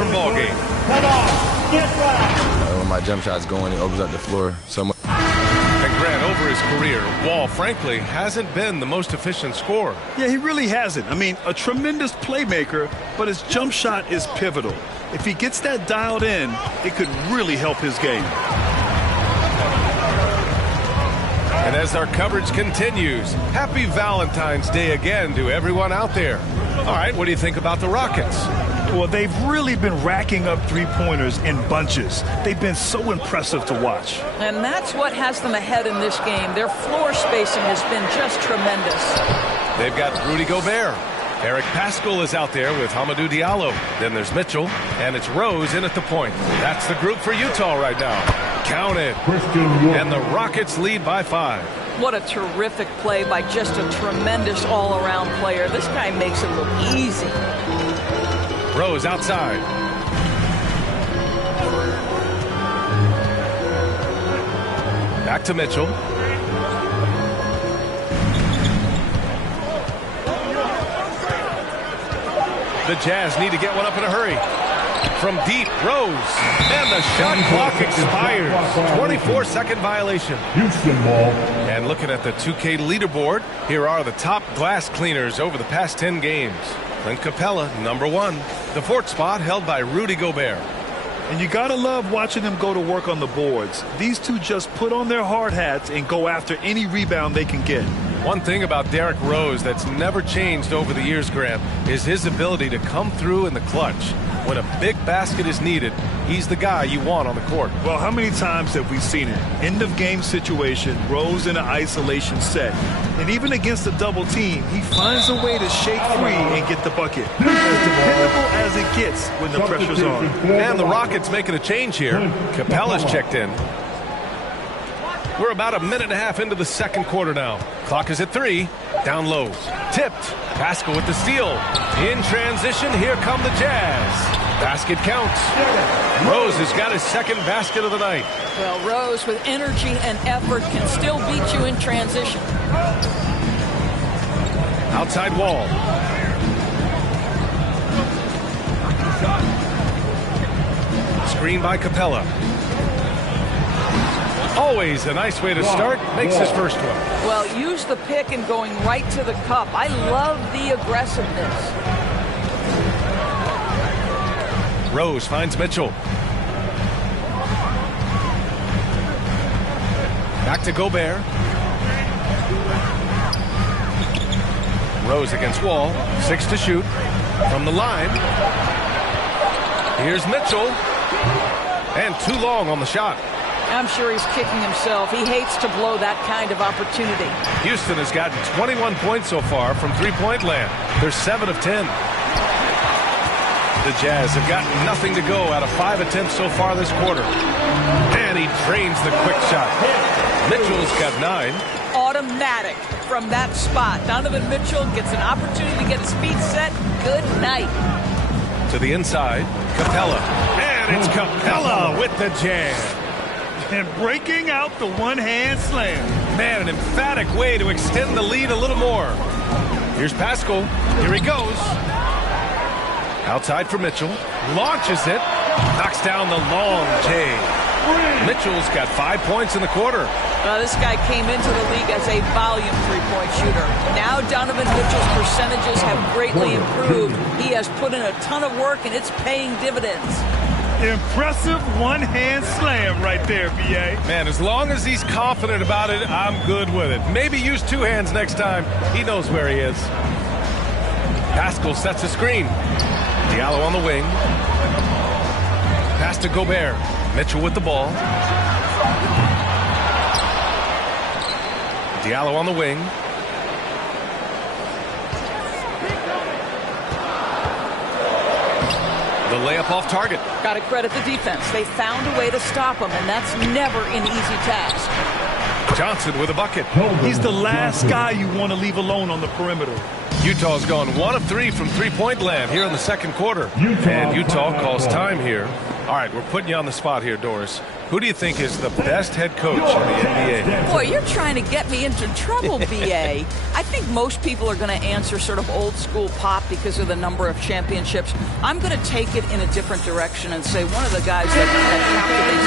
different ballgame. When my jump shot's going, it opens up the floor so much. And Grant, over his career, Wall, frankly, hasn't been the most efficient scorer. Yeah, he really hasn't. I mean, a tremendous playmaker, but his jump shot is pivotal. If he gets that dialed in, it could really help his game. And as our coverage continues, happy Valentine's Day again to everyone out there. All right, what do you think about the Rockets? Well, they've really been racking up three-pointers in bunches. They've been so impressive to watch. And that's what has them ahead in this game. Their floor spacing has been just tremendous. They've got Rudy Gobert. Eric Paschall is out there with Hamidou Diallo. Then there's Mitchell, and it's Rose in at the point. That's the group for Utah right now. Count it. And the Rockets lead by 5. What a terrific play by just a tremendous all-around player. This guy makes it look easy. Rose outside. Back to Mitchell. The Jazz need to get one up in a hurry. From deep, Rose. And the shot clock expires. 24-second violation. Houston ball. And looking at the 2K leaderboard, here are the top glass cleaners over the past 10 games. Clint Capella, number 1. The 4th spot held by Rudy Gobert. And you gotta love watching them go to work on the boards. These two just put on their hard hats and go after any rebound they can get. One thing about Derrick Rose that's never changed over the years, Graham, is his ability to come through in the clutch. When a big basket is needed, he's the guy you want on the court. Well, how many times have we seen it? End of game situation, Rose in an isolation set. And even against a double team, he finds a way to shake free and get the bucket. As dependable as it gets when the pressure's on. And the Rockets making a change here. Capella's checked in. We're about a minute and a half into the second quarter now. Clock is at 3. Down low. Tipped. Paschall with the steal. In transition, here come the Jazz. Basket counts. Rose has got his second basket of the night. Well, Rose with energy and effort can still beat you in transition. Outside Wall. Screen by Capella. Always a nice way to start. Makes his first one. Well, use the pick and going right to the cup. I love the aggressiveness. Rose finds Mitchell. Back to Gobert. Rose against Wall. 6 to shoot. From the line. Here's Mitchell. And too long on the shot. I'm sure he's kicking himself. He hates to blow that kind of opportunity. Houston has gotten 21 points so far from three-point land. They're 7 of 10. The Jazz have gotten nothing to go out of 5 attempts so far this quarter. And he drains the quick shot. Mitchell's got 9. Automatic from that spot. Donovan Mitchell gets an opportunity to get his feet set. Good night. To the inside, Capella. And it's Capella with the jam. And breaking out the one-hand slam. Man, an emphatic way to extend the lead a little more. Here's Paschall. Here he goes. Outside for Mitchell. Launches it. Knocks down the long J. Mitchell's got 5 points in the quarter. This guy came into the league as a volume three-point shooter. Now Donovan Mitchell's percentages have greatly improved. He has put in a ton of work, and it's paying dividends. Impressive one-hand slam right there, B.A. Man, as long as he's confident about it, I'm good with it. Maybe use 2 hands next time. He knows where he is. Paschall sets a screen. Diallo on the wing. Pass to Gobert. Mitchell with the ball. Diallo on the wing. The layup off target. Got to credit the defense. They found a way to stop him, and that's never an easy task. Johnson with a bucket. He's the last guy you want to leave alone on the perimeter. Utah's gone 1 of 3 from three-point land here in the second quarter. And Utah calls time here. All right, we're putting you on the spot here, Doris. Who do you think is the best head coach in the NBA? Boy, you're trying to get me into trouble, B.A. I think most people are going to answer sort of old school Pop because of the number of championships. I'm going to take it in a different direction and say one of the guys that captivates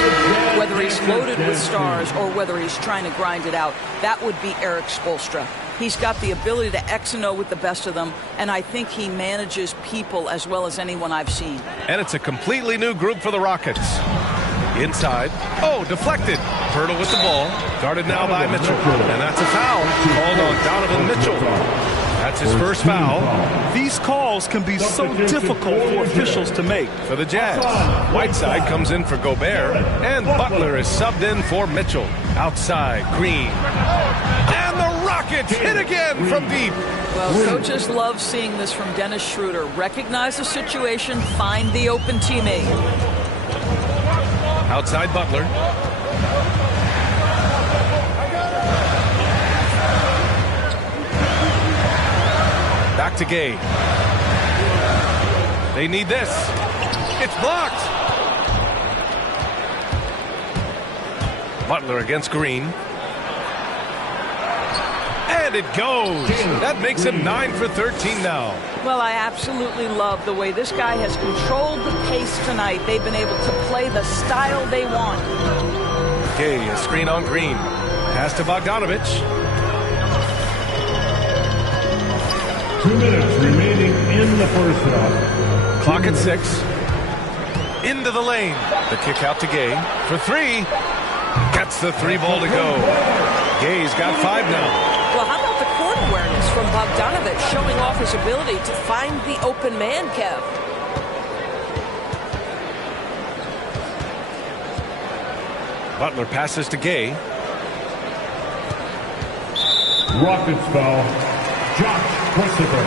me, whether he's loaded with stars or whether he's trying to grind it out, that would be Eric Spoelstra. He's got the ability to X and O with the best of them, and I think he manages people as well as anyone I've seen. And it's a completely new group for the Rockets. Inside. Oh, deflected. Hurdle with the ball. Guarded now by Mitchell. And that's a foul called on Donovan Mitchell. That's his first foul. These calls can be so difficult for officials to make. For the Jazz, Whiteside comes in for Gobert, and Butler is subbed in for Mitchell. Outside, Green. And the Rockets hit again from deep. Well, coaches love seeing this from Dennis Schroeder. Recognize the situation, find the open teammate. Outside Butler. Back to Gay. They need this. It's blocked. Butler against Green. And it goes. That makes him 9 for 13 now. Well, I absolutely love the way this guy has controlled the pace tonight. They've been able to play the style they want. Gay, a screen on Green. Pass to Bogdanovich. 2 minutes remaining in the first half. Clock at 6. Into the lane. The kick out to Gay. For 3. Gets the 3 ball to go. Gay's got 5 now. Well, how about the court awareness from Bogdanovich showing off his ability to find the open man, Kev? Butler passes to Gay. Rockets foul. Josh Christopher.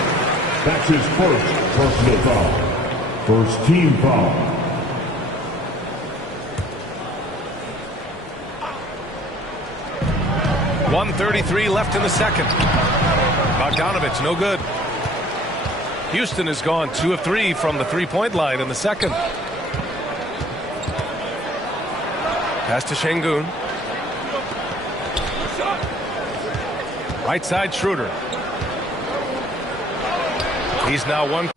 That's his first personal foul. First team foul. .133 left in the second. Bogdanovich, no good. Houston has gone 2 of 3 from the three-point line in the second. Pass to Şengün. Right side, Schroeder. He's now 1.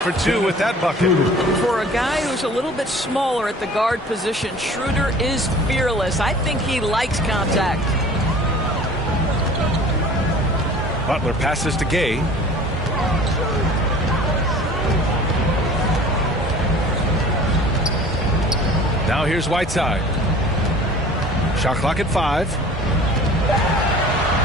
For 2 with that bucket. For a guy who's a little bit smaller at the guard position, Schroeder is fearless. I think he likes contact. Butler passes to Gay. Now here's Whiteside. Shot clock at 5.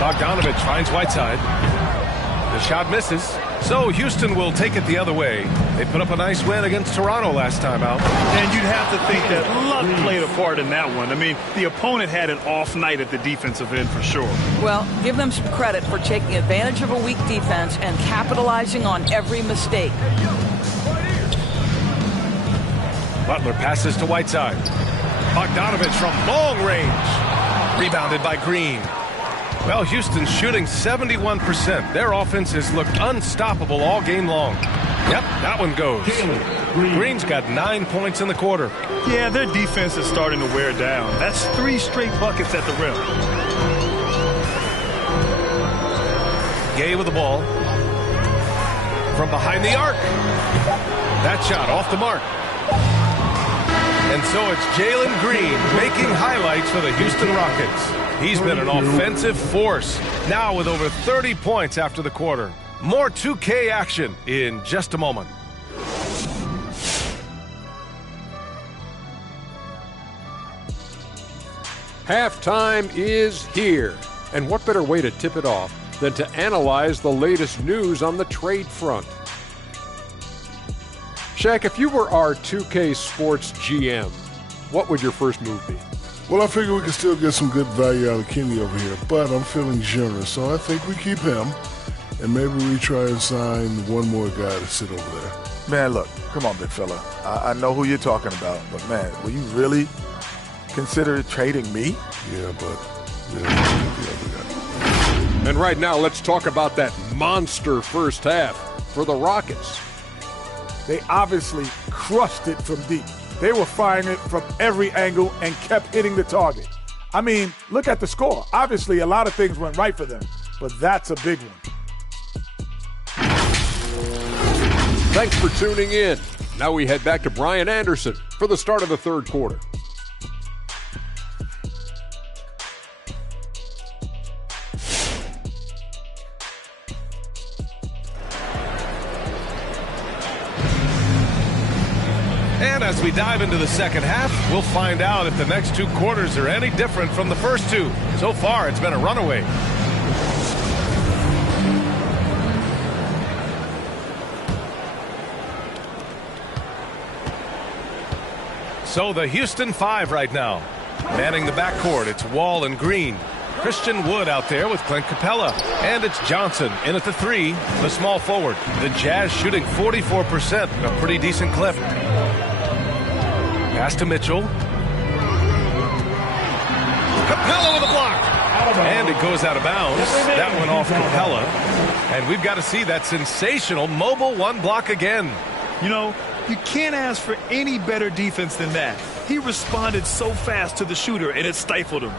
Bogdanovich finds Whiteside. The shot misses. So Houston will take it the other way. They put up a nice win against Toronto last time out. And you'd have to think that luck played a part in that one. I mean, the opponent had an off night at the defensive end for sure. Well, give them some credit for taking advantage of a weak defense and capitalizing on every mistake. Butler passes to Whiteside. Bogdanovich from long range. Rebounded by Green. Well, Houston's shooting 71%. Their offense has looked unstoppable all game long. Yep, that one goes. Green's got 9 points in the quarter. Yeah, their defense is starting to wear down. That's 3 straight buckets at the rim. Gay with the ball. From behind the arc. That shot off the mark. And so it's Jalen Green making highlights for the Houston Rockets. He's been an offensive force, now with over 30 points after the quarter. More 2K action in just a moment. Halftime is here. And what better way to tip it off than to analyze the latest news on the trade front? Shaq, if you were our 2K Sports GM, what would your first move be? Well, I figure we can still get some good value out of Kenny over here, but I'm feeling generous, so I think we keep him, and maybe we try and sign one more guy to sit over there. Man, look, come on, big fella. I know who you're talking about, but, man, will you really consider trading me? Yeah, but let's get the other guy. And right now, let's talk about that monster first half for the Rockets. They obviously crushed it from deep. They were firing it from every angle and kept hitting the target. I mean, look at the score. Obviously, a lot of things went right for them, but that's a big one. Thanks for tuning in. Now we head back to Brian Anderson for the start of the third quarter. And as we dive into the second half, we'll find out if the next two quarters are any different from the first two. So far, it's been a runaway. So the Houston Five right now. Manning the backcourt, it's Wall and Green. Christian Wood out there with Clint Capella. And it's Johnson in at the three, the small forward. The Jazz shooting 44%, a pretty decent clip. Pass to Mitchell. Capella with a block. And it goes out of bounds. That went off Capella. And we've got to see that sensational mobile one block again. You know, you can't ask for any better defense than that. He responded so fast to the shooter, and it stifled him.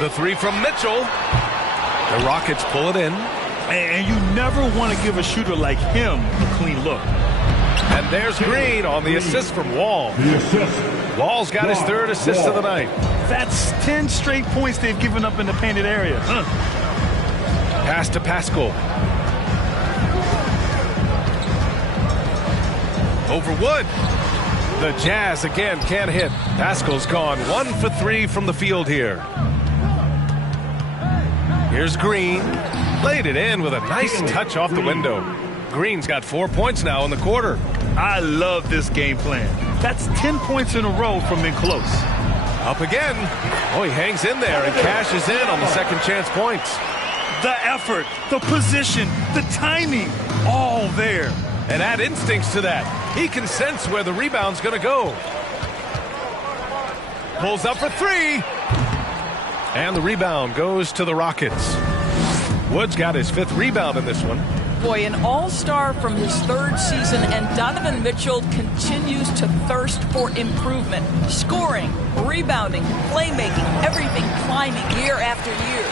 The three from Mitchell. The Rockets pull it in. And you never want to give a shooter like him a clean look. And there's Green on the assist from Wall. The assist. Wall's got his third assist of the night. That's 10 straight points they've given up in the painted area. Pass to Pascal. Over Wood. The Jazz again can't hit. Pascal's gone 1 for 3 from the field here. Here's Green. Played it in with a nice touch off the window. Green's got 4 points now in the quarter. I love this game plan. That's 10 points in a row from in close. Up again. Oh, he hangs in there and cashes in on the second chance points. The effort, the position, the timing, all there. And add instincts to that. He can sense where the rebound's going to go. Pulls up for three. And the rebound goes to the Rockets. Wood's got his 5th rebound in this one. Boy, an all-star from his 3rd season, and Donovan Mitchell continues to thirst for improvement. Scoring, rebounding, playmaking, everything climbing year after year.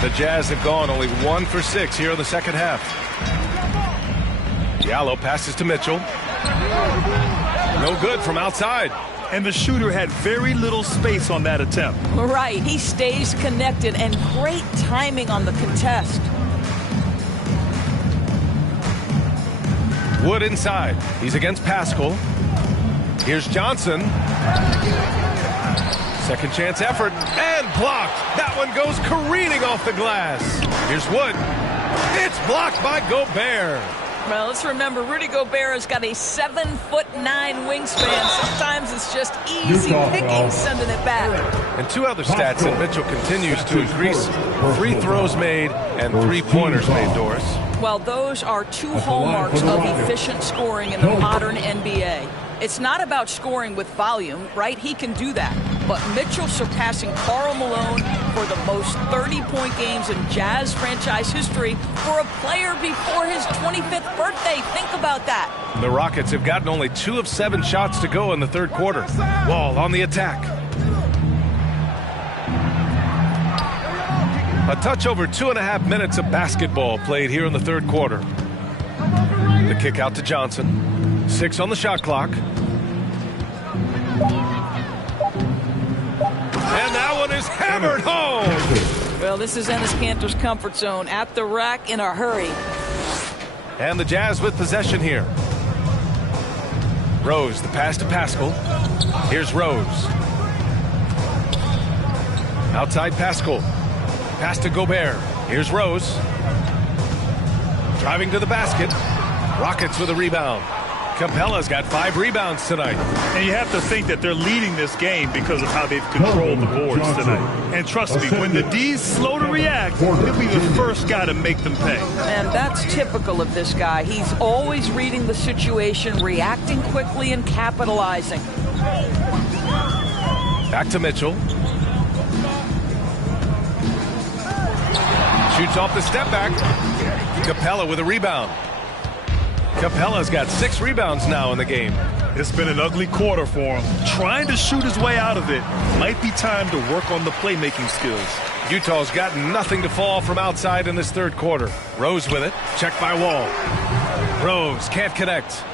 The Jazz have gone only 1 for 6 here in the second half. Diallo passes to Mitchell. No good from outside. And the shooter had very little space on that attempt. Right, he stays connected, and great timing on the contest. Wood inside. He's against Pascal. Here's Johnson. Second chance effort and blocked. That one goes careening off the glass. Here's Wood. It's blocked by Gobert. Well, let's remember, Rudy Gobert has got a 7'9" wingspan. Sometimes it's just easy picking, sending it back. And 2 other stats that Mitchell continues to increase: free throws made and 3-pointers made, Doris. Well, those are 2 hallmarks of efficient scoring in the modern NBA. It's not about scoring with volume, right? He can do that. But Mitchell surpassing Karl Malone for the most 30-point games in Jazz franchise history for a player before his 25th birthday. Think about that. The Rockets have gotten only 2 of 7 shots to go in the third quarter. Wall on the attack. A touch over 2.5 minutes of basketball played here in the third quarter. The kick out to Johnson. 6 on the shot clock. And that one is hammered home. Well, this is Enes Kanter's comfort zone. At the rack in a hurry. And the Jazz with possession here. Rose, the pass to Pascal. Here's Rose. Outside Pascal. Pass to Gobert. Here's Rose. Driving to the basket. Rockets with a rebound. Capella's got 5 rebounds tonight. And you have to think that they're leading this game because of how they've controlled the boards tonight. And trust me, when the D's slow to react, he'll be the first guy to make them pay. And that's typical of this guy. He's always reading the situation, reacting quickly, and capitalizing. Back to Mitchell. Shoots off the step back. Capella with a rebound. Capella's got 6 rebounds now in the game. It's been an ugly quarter for him. Trying to shoot his way out of it. Might be time to work on the playmaking skills. Utah's got nothing to fall from outside in this third quarter. Rose with it. Checked by Wall. Rose can't connect.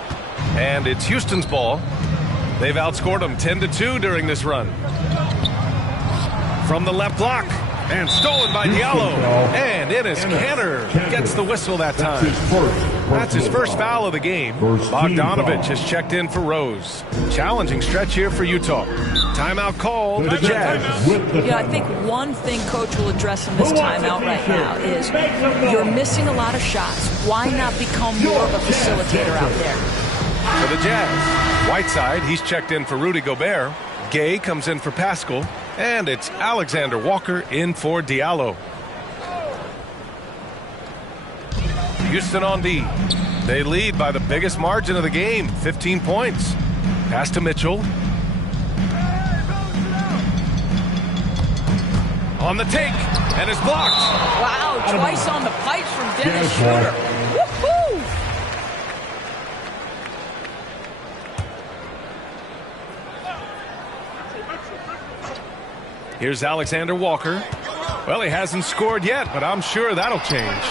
And it's Houston's ball. They've outscored them 10-2 during this run. From the left block. And stolen by Diallo. And Enes Kanter gets the whistle that time. That's his first foul of the game. Bogdanovich has checked in for Rose. Challenging stretch here for Utah. Timeout called the Jazz. Yeah, I think one thing Coach will address in this timeout right now is you're missing a lot of shots. Why not become more of a facilitator out there? For the Jazz, Whiteside, he's checked in for Rudy Gobert. Gay comes in for Pascal. And it's Alexander Walker in for Diallo. Houston on D. They lead by the biggest margin of the game, 15 points. Pass to Mitchell. On the take, and it's blocked. Wow, twice on the pipes from Dennis Schroeder. Woohoo! Here's Alexander Walker. Well, he hasn't scored yet, but I'm sure that'll change.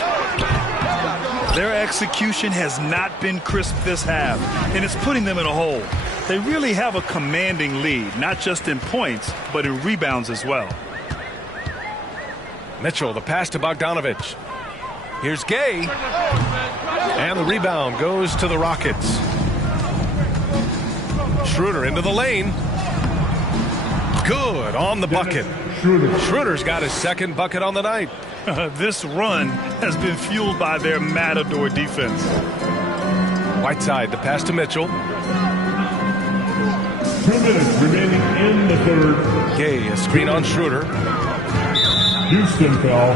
Their execution has not been crisp this half, and it's putting them in a hole. They really have a commanding lead, not just in points, but in rebounds as well. Mitchell, the pass to Bogdanovich. Here's Gay. And the rebound goes to the Rockets. Schroeder into the lane. Good on the bucket. Schroeder's got his second bucket on the night. This run has been fueled by their matador defense. Whiteside, the pass to Mitchell. 2 minutes remaining in the third. Gay, a screen on Schroeder. Houston foul.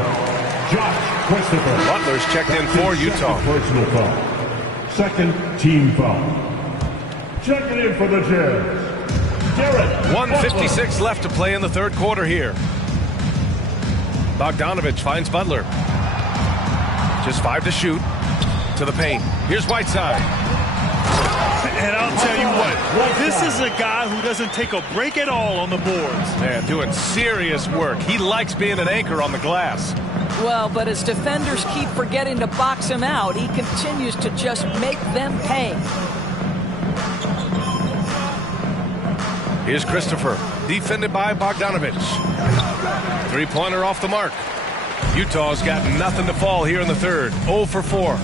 Josh Christopher. Butler's checked in for Utah. Personal foul. Second team foul. Checking in for the Jazz. 1:56 left to play in the third quarter here. Bogdanovich finds Butler. Just 5 to shoot. To the paint. Here's Whiteside. And I'll tell you what, this is a guy who doesn't take a break at all on the boards. Man, doing serious work. He likes being an anchor on the glass. Well, but as defenders keep forgetting to box him out, he continues to just make them pay. Here's Christopher, defended by Bogdanovich. Three-pointer off the mark. Utah's got nothing to fall here in the third. 0 for 4.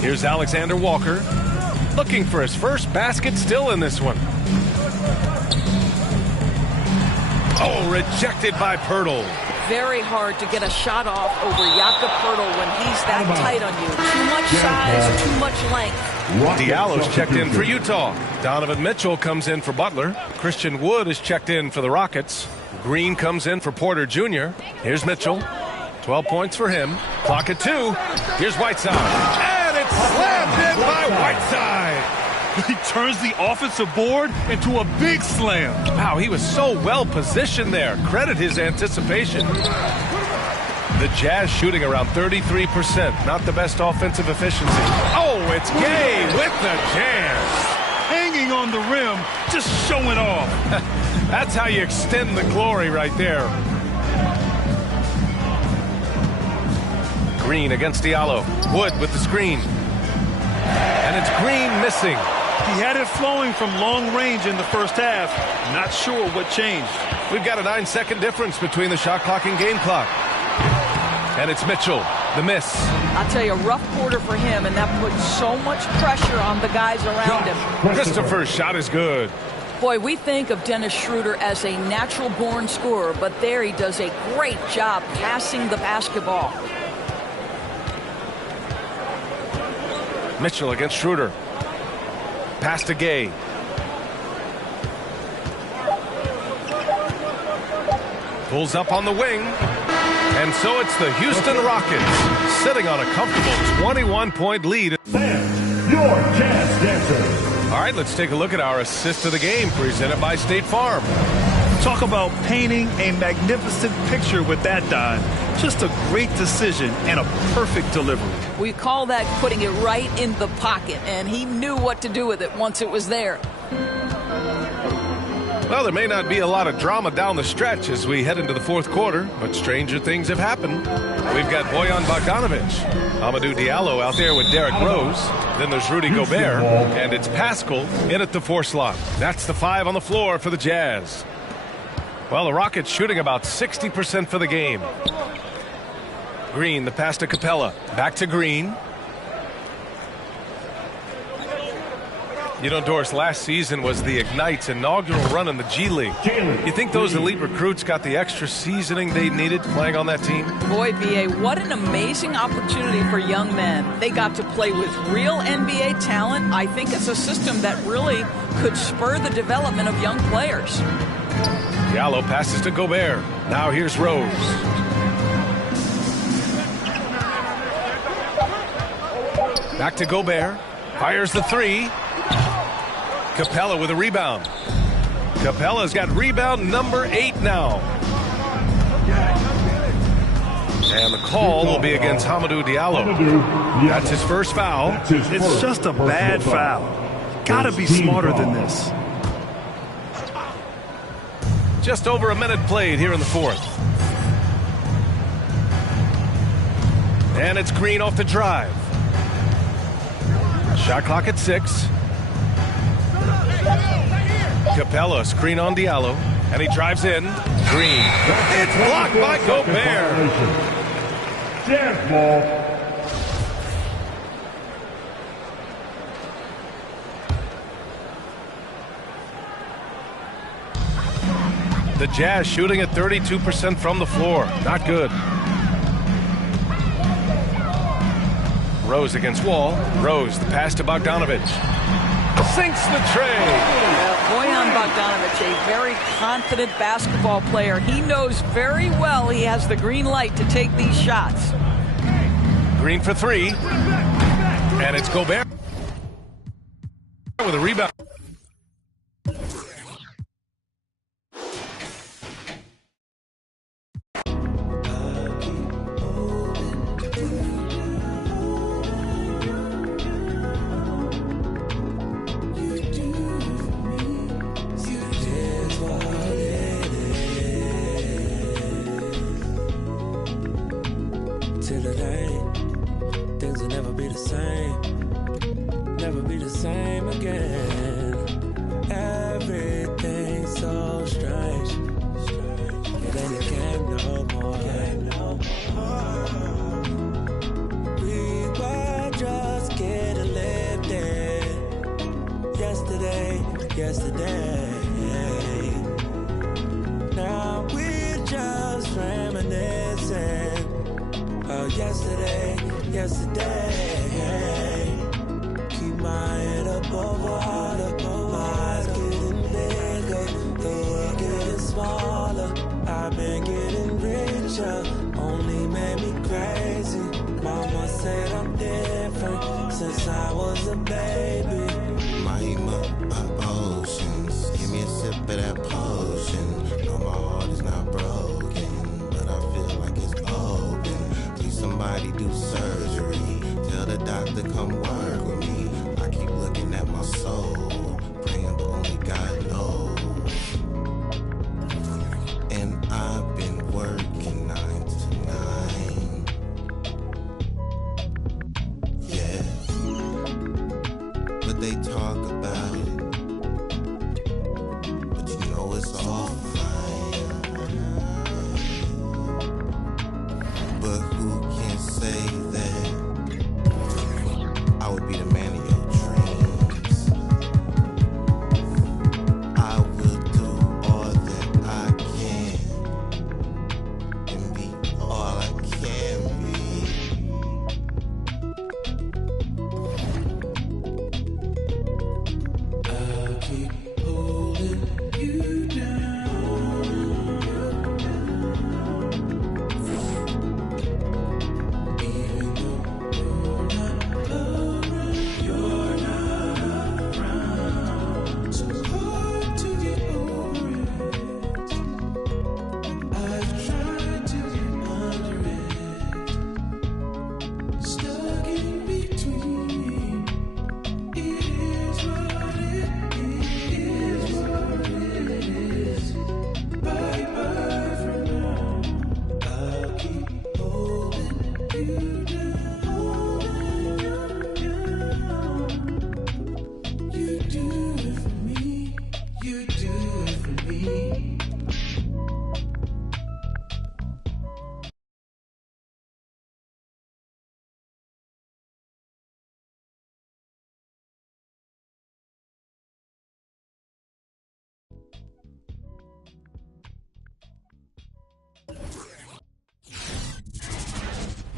Here's Alexander Walker, looking for his first basket, still in this one. Oh, rejected by Poeltl. Very hard to get a shot off over Jakob Poeltl when he's that tight on you. Too much size, too much length. Diallo's checked in for Utah. Donovan Mitchell comes in for Butler. Christian Wood is checked in for the Rockets. Green comes in for Porter Jr. Here's Mitchell. 12 points for him. Clock at 2. Here's Whiteside. And it's slammed in by Whiteside. He turns the offensive board into a big slam. Wow, he was so well positioned there. Credit his anticipation. The Jazz shooting around 33%. Not the best offensive efficiency. Oh, it's Gay with the jam. Hanging on the rim, just showing off. That's how you extend the glory right there. Green against Diallo. Wood with the screen. And it's Green missing. He had it flowing from long range in the first half. Not sure what changed. We've got a 9-second difference between the shot clock and game clock. And it's Mitchell, the miss. I'll tell you, a rough quarter for him, and that puts so much pressure on the guys around him. Christopher's shot is good. Boy, we think of Dennis Schroeder as a natural-born scorer, but there he does a great job passing the basketball. Mitchell against Schroeder. Pass to Gay. Pulls up on the wing. And so it's the Houston Rockets sitting on a comfortable 21-point lead. And your Jazz Dancers. All right, let's take a look at our assist of the game presented by State Farm. Talk about painting a magnificent picture with that dive. Just a great decision and a perfect delivery. We call that putting it right in the pocket, and he knew what to do with it once it was there. Well, there may not be a lot of drama down the stretch as we head into the fourth quarter, but stranger things have happened. We've got Bojan Bogdanovic, Amadou Diallo out there with Derrick Rose. Then there's Rudy Gobert, and it's Pascal in at the 4 slot. That's the 5 on the floor for the Jazz. Well, the Rockets shooting about 60% for the game. Green, the pass to Capella. Back to Green. You know, Doris, last season was the Ignite's inaugural run in the G League. You think those elite recruits got the extra seasoning they needed playing on that team? Boy, B.A., what an amazing opportunity for young men. They got to play with real NBA talent. I think it's a system that really could spur the development of young players. Diallo passes to Gobert. Now here's Rose. Back to Gobert. Fires the 3. Capella with a rebound. Capella's got rebound number 8 now. And the call will be against Amadou Diallo. That's his first foul. It's just a bad foul. Gotta be smarter than this. Just over a minute played here in the fourth. And it's Green off the drive. Shot clock at 6. Capella screen on Diallo, and he drives in. Green. It's blocked by Gobert. Jazz ball. The Jazz shooting at 32% from the floor. Not good. Rose against Wall. Rose, the pass to Bogdanovic. Sinks the tray. Bojan Bogdanovic, a very confident basketball player. He knows very well he has the green light to take these shots. Green for 3. And it's Gobert with a rebound. I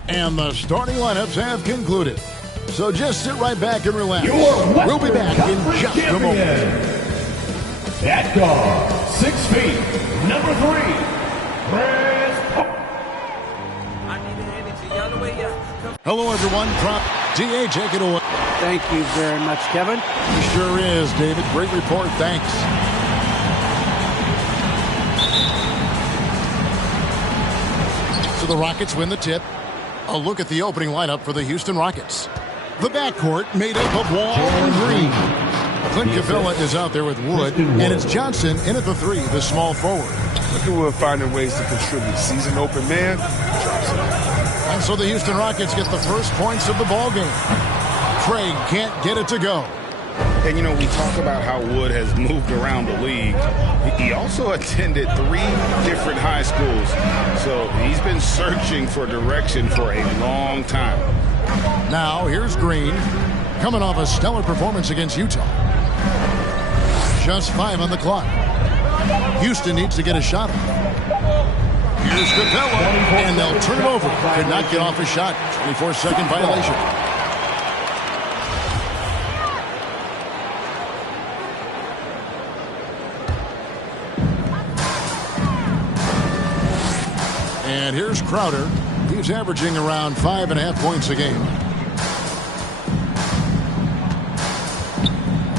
And the starting lineups have concluded. So just sit right back and relax. We'll be back in just a moment. At guard, 6 feet, number 3, Chris. Hello, everyone. DA, take it away. Thank you very much, Kevin. Sure is, David. Great report. Thanks. So the Rockets win the tip. A look at the opening lineup for the Houston Rockets. The backcourt made up of Wall and Green. Clint Capella is out there with Wood, and it's Johnson in at the 3, the small forward. Look at Wood finding ways to contribute. Sees an open man, drops it. And so the Houston Rockets get the first points of the ball game. Craig can't get it to go. And, you know, we talk about how Wood has moved around the league. He also attended 3 different high schools. So he's been searching for direction for a long time. Now here's Green, coming off a stellar performance against Utah. Just 5 on the clock. Houston needs to get a shot. Here's Capella, and they'll turn it over. Could not get off a shot. 24-second violation. And here's Crowder. He's averaging around 5.5 points a game.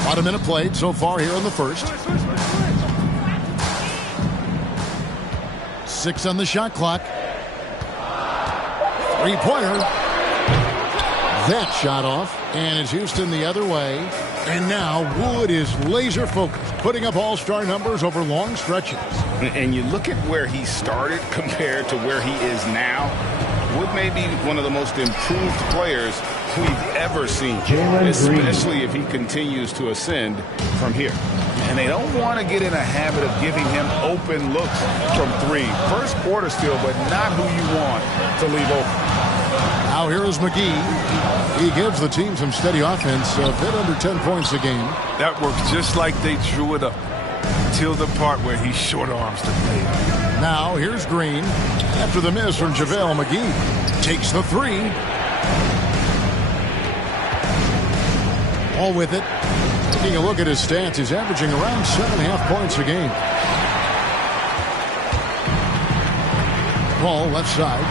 About a minute played so far here in the first. 6 on the shot clock. 3-pointer. That shot off. And it's Houston the other way. And now Wood is laser focused, putting up all-star numbers over long stretches. And you look at where he started compared to where he is now. Wood may be one of the most improved players we've ever seen, especially if he continues to ascend from here. And they don't want to get in a habit of giving him open looks from 3. First quarter still, but not who you want to leave open. Now here is McGee. He gives the team some steady offense, a bit under 10 points a game. That works just like they drew it up, till the part where he short arms the play. Now here's Green. After the miss from JaVale McGee. Takes the 3. All with it. Taking a look at his stats, he's averaging around 7.5 points a game. Ball left side.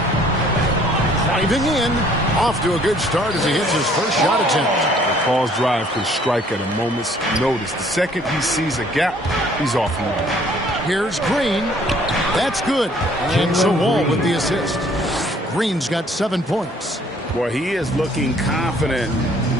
Driving in. Off to a good start as he hits his first shot attempt. Paul's drive can strike at a moment's notice. The second he sees a gap, he's off and on. Here's Green. That's good. And so Wall with the assist. Green's got 7 points. Boy, he is looking confident.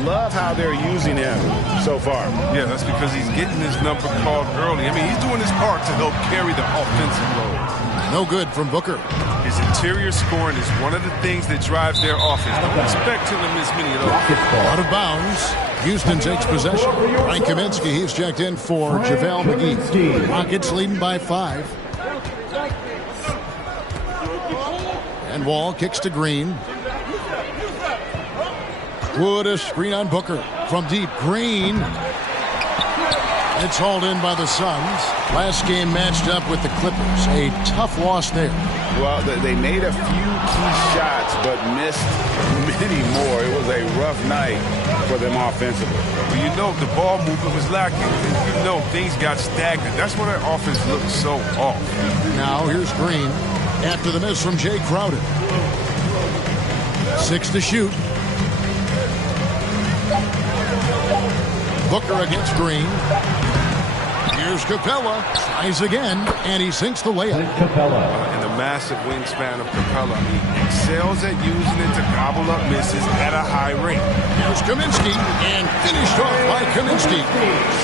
Love how they're using him so far. Yeah, that's because he's getting his number called early. I mean, he's doing his part to help carry the offensive load. No good from Booker. His interior scoring is one of the things that drives their offense. Don't expect him to miss many of those. Out of bounds. Houston takes possession. Frank Kaminsky, he's checked in for JaVale McGee. Rockets leading by 5. And Wall kicks to Green. Wood a screen on Booker. From deep, Green. It's hauled in by the Suns. Last game matched up with the Clippers. A tough loss there. Well, they made a few key shots, but missed many more. It was a rough night for them offensively. Well, you know, the ball movement was lacking. You know, things got stagnant. That's why their offense looked so off. Now here's Green. After the miss from Jay Crowder. 6 to shoot. Booker against Green. Here's Capella. Tries again, and he sinks the layup. And the massive wingspan of Capella. He excels at using it to gobble up misses at a high rate. Here's Kaminsky, and finished off by Kaminsky.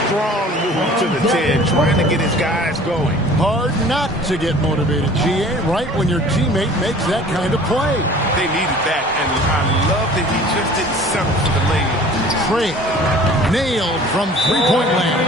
Strong move to the 10, trying to get his guys going. Hard not to get motivated, GA, right when your teammate makes that kind of play. They needed that, and I love that he just didn't settle for the layup. Craig nailed from three-point land.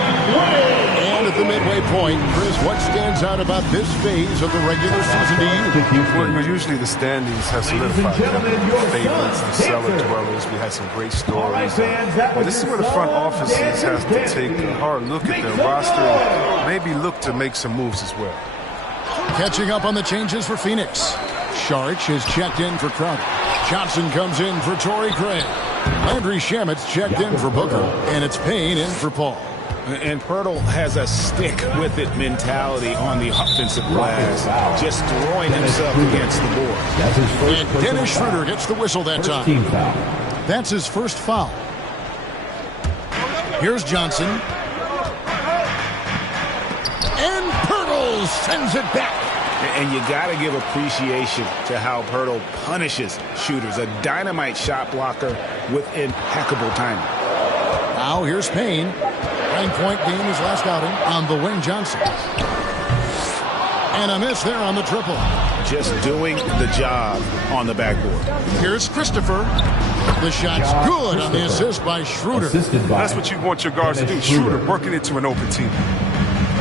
And at the midway point, Chris, what stands out about this phase of the regular season to you? Well, usually the standings have solidified the favorites, the cellar dwellers. We had some great stories. But this is where the front offices have to take a hard look at their roster and maybe look to make some moves as well. Catching up on the changes for Phoenix. Sharch is checked in for Crowder. Johnson comes in for Torrey Craig. Landry Shamit's checked in for Booker, and it's Payne in for Paul. And Pirtle has a stick-with-it mentality on the offensive glass, just throwing himself against the board. And Dennis Schroeder gets the whistle that time. That's his first foul. Here's Johnson. And Pirtle sends it back. And you got to give appreciation to how Pirtle punishes shooters. A dynamite shot blocker with impeccable timing. Now here's Payne. 9-point game his last outing on the wing. Johnson. And a miss there on the triple. Just doing the job on the backboard. Here's Christopher. The shot's good on the assist by Schroeder. That's what you want your guards to do. Schroeder working into an open team.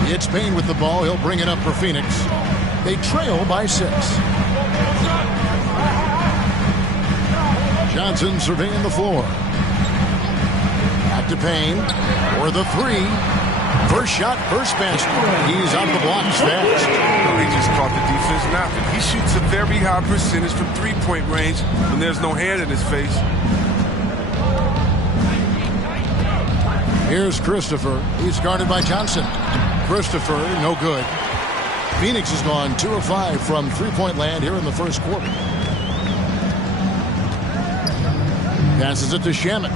It's Payne with the ball. He'll bring it up for Phoenix. They trail by 6. Johnson surveying the floor. Back to Payne for the 3. First shot, first basket. He's out the blocks fast. He just caught the defense napping. He shoots a very high percentage from three-point range when there's no hand in his face. Here's Christopher. He's guarded by Johnson. Christopher, no good. Phoenix has gone 2 of 5 from three-point land here in the first quarter. Passes it to Shamit.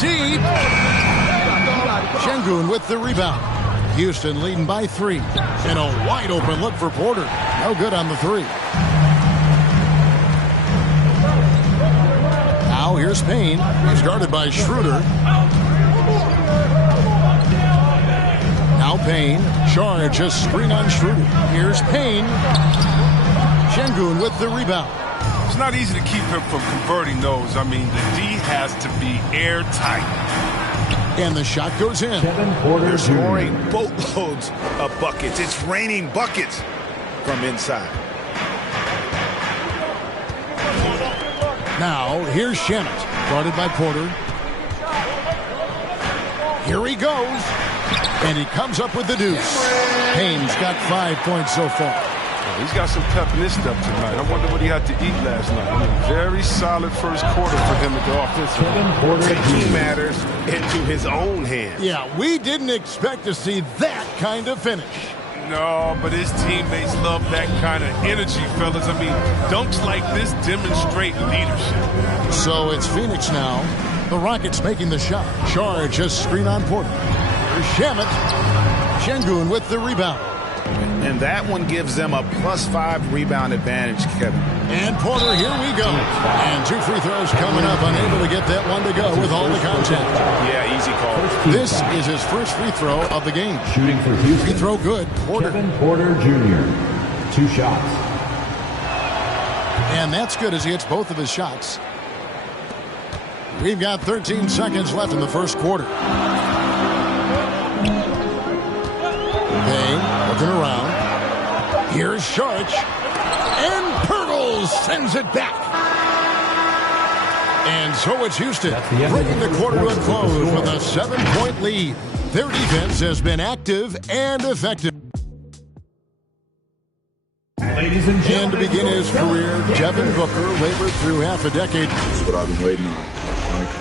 Deep. Şengün with the rebound. Houston leading by 3. And a wide open look for Porter. No good on the 3. Now here's Payne. He's guarded by Schroeder. Now Payne. Charge a screen on Schroeder. Here's Payne. Şengün with the rebound. It's not easy to keep him from converting those. I mean, the D has to be airtight. And the shot goes in. They're scoring boatloads of buckets. It's raining buckets from inside. Now, here's Shamit, guarded by Porter. Here he goes. And he comes up with the deuce. Payne's got 5 points so far. He's got some pep in his step tonight. I wonder what he had to eat last night. I mean, very solid first quarter for him at the offensive. Taking matters into his own hands. Yeah, we didn't expect to see that kind of finish. No, but his teammates love that kind of energy, fellas. I mean, dunks like this demonstrate leadership. So it's Phoenix now. The Rockets making the shot. Charge a screen on Porter. Here's Shamit. Şengün with the rebound. And that one gives them a +5 rebound advantage, Kevin. And Porter, here we go. And 2 free throws coming up. Unable to get that one to go with all the contact. Yeah, easy call. This is his first free throw of the game. Shooting for Houston. Free throw good. Porter. Kevin Porter Jr. 2 shots. And that's good as he hits both of his shots. We've got 13 seconds left in the first quarter. Payne looking around. Here's Sharch. And Pirtle sends it back. And so it's Houston bringing the quarter to a close with a 7-point lead. Their defense has been active and effective. Ladies and gentlemen, And to begin his career, Devin Booker labored through half a decade. That's what I've been waiting on.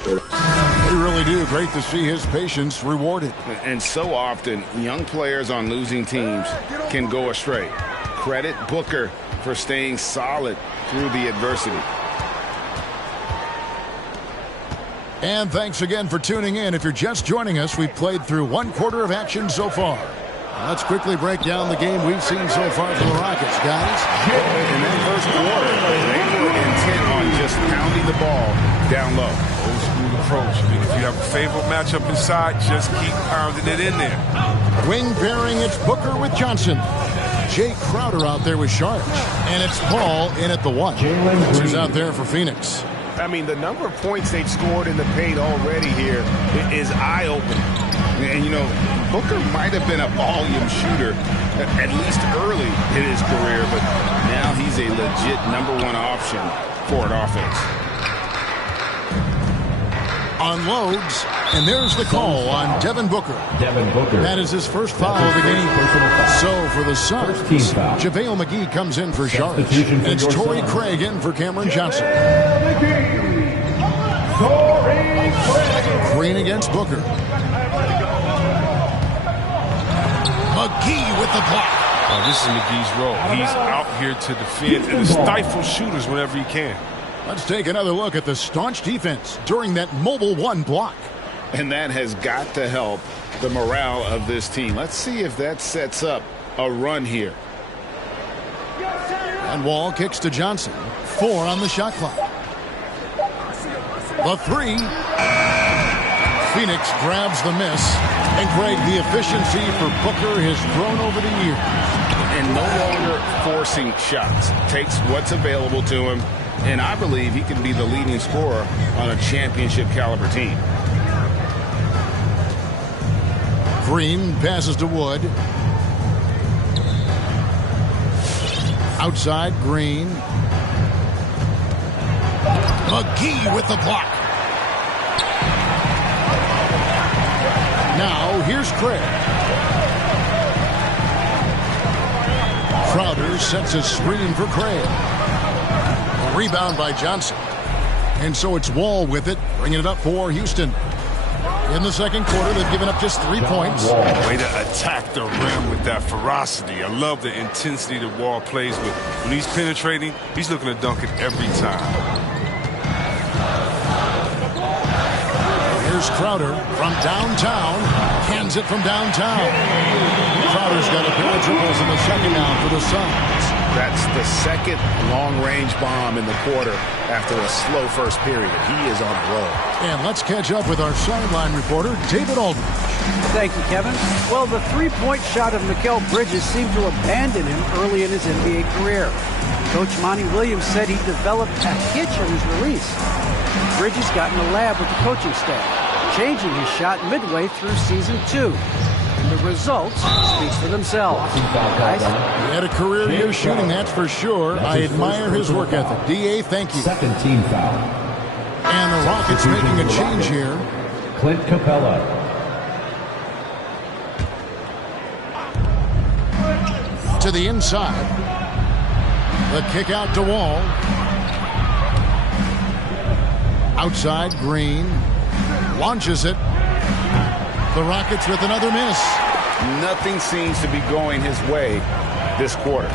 They really do. Great to see his patience rewarded. And so often, young players on losing teams can go astray. Credit Booker for staying solid through the adversity. And thanks again for tuning in. If you're just joining us, we've played through 1 quarter of action so far. Let's quickly break down the game we've seen so far from the Rockets, guys. In that first quarter, they were intent on just pounding the ball down low. Old school approach. I mean, if you have a favorable matchup inside, just keep pounding it in there. Wing pairing, it's Booker with Johnson. Jay Crowder out there with Sharp. And it's Paul in at the 1. Who's out there for Phoenix. I mean, the number of points they've scored in the paint already here is eye-opening. And, you know, Booker might have been a volume shooter, at least early in his career, but now he's a legit #1 option for an offense. unloads, and there's the call on Devin Booker. That is his first foul of the game. So for the Suns, JaVale McGee comes in for Sharp. It's Torrey Craig in for Cameron Johnson. Green against Booker. McGee with the block. Oh, this is McGee's role. He's out here to defend and stifle shooters whenever he can. Let's take another look at the staunch defense during that mobile one block. And that has got to help the morale of this team. Let's see if that sets up a run here. And Wall kicks to Johnson. 4 on the shot clock. The 3. Phoenix grabs the miss. And Greg, the efficiency for Booker has grown over the years. And no longer forcing shots. Takes what's available to him. And I believe he can be the leading scorer on a championship caliber team. Green passes to Wood. Outside, Green. McGee with the block. Now, here's Craig. Crowder sets a screen for Craig. A rebound by Johnson. And so it's Wall with it, bringing it up for Houston. In the second quarter, they've given up just 3 points. Way to attack the rim with that ferocity. I love the intensity that Wall plays with. When he's penetrating, he's looking to dunk it every time. Here's Crowder from downtown. Hands it from downtown. Crowder's got a pair of triples in the second now for the Suns. That's the second long-range bomb in the quarter after a slow first period. He is on a roll. And let's catch up with our sideline reporter, David Aldridge. Thank you, Kevin. Well, the three-point shot of Mikal Bridges seemed to abandon him early in his NBA career. Coach Monty Williams said he developed a hitch on his release. Bridges got in the lab with the coaching staff, changing his shot midway through season 2. The results speak for themselves. Guys. He had a career year shooting, that's for sure. I admire his work ethic. D.A., thank you. Second team foul. And the Rockets making a change here. Clint Capella. To the inside. The kick out to Wall. Outside, Green. Launches it. The Rockets with another miss. Nothing seems to be going his way this quarter.